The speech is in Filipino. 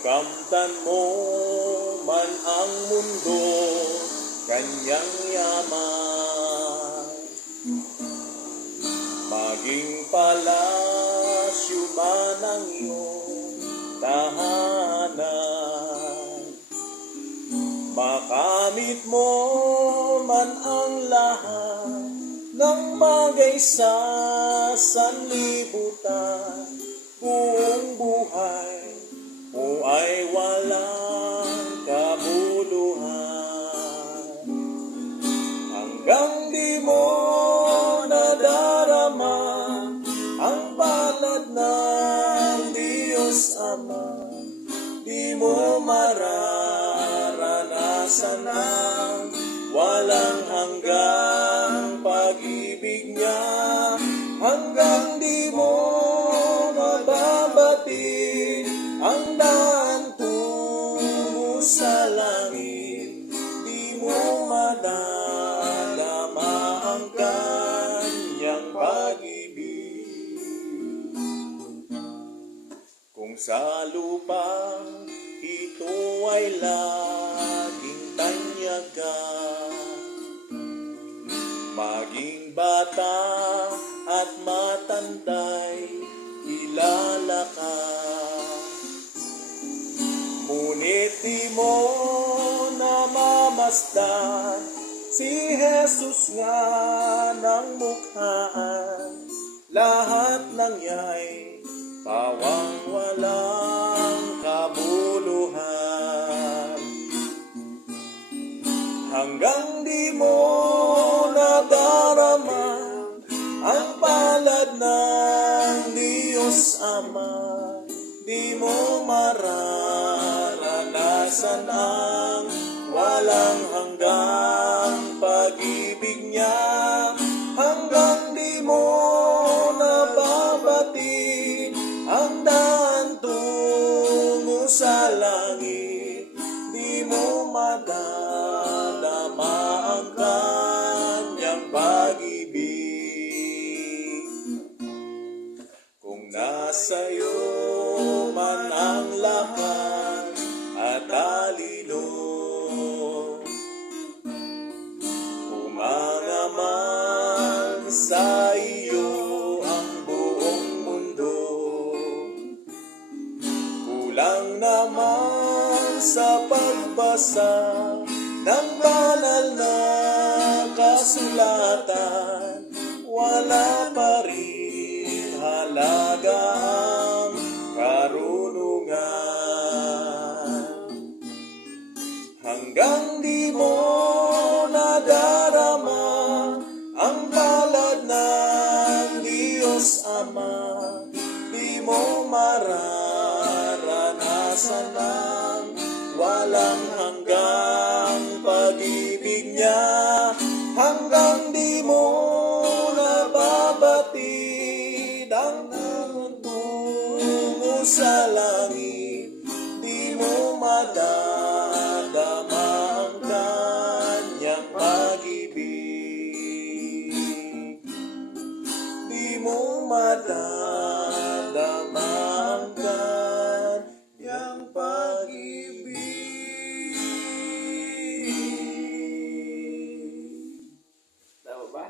Kamtan mo man ang mundo, kanyang yaman. Maging palasyo man ang iyong tahanan. Makamit mo man ang lahat ng bagay sa sanlibutan. Buong buhay mo ay walang kabuluhan. Hanggang di mo nadarama ang palad ng Diyos Ama, di mo mararanasan ang walang hanggang pag-ibig niya. Hanggang di mo mababati ang daan tungo sa langit, di mo madadama ang kanyang pag-ibig. Kung sa lupang ito ay laging tanyagan, maging bata at matanda'y kilala ka. Ngunit di mo namamasdan si Jesus nga ng mukhaan. Lahat ng iya'y pawang walang kabuluhan. Hanggang di mo nadarama ang palad ng Diyos Ama, di mo mararanasan ang walang hanggang pag-ibig niya. Hanggang di mo nababati ang daan tungo sa langit, di mo madadama ang kanyang pag-ibig. Kung nasa'yo man ang lakas at talino, umangaman sa iyo ang buong mundo, kulang naman sa pagbasa ng banal na kasulatan, wala pa rin halaga ang karunungan. Hanggang di mo nadarama ang palad ng Diyos Ama, di mo mararanasan ang walang hanggang pag-ibig niya. Hanggang di mo nababatid ang tungo sa langit, di mo madadama ang kanyang pag-ibig. Di mo madadama ang kanyang pag-ibig. Tama ba?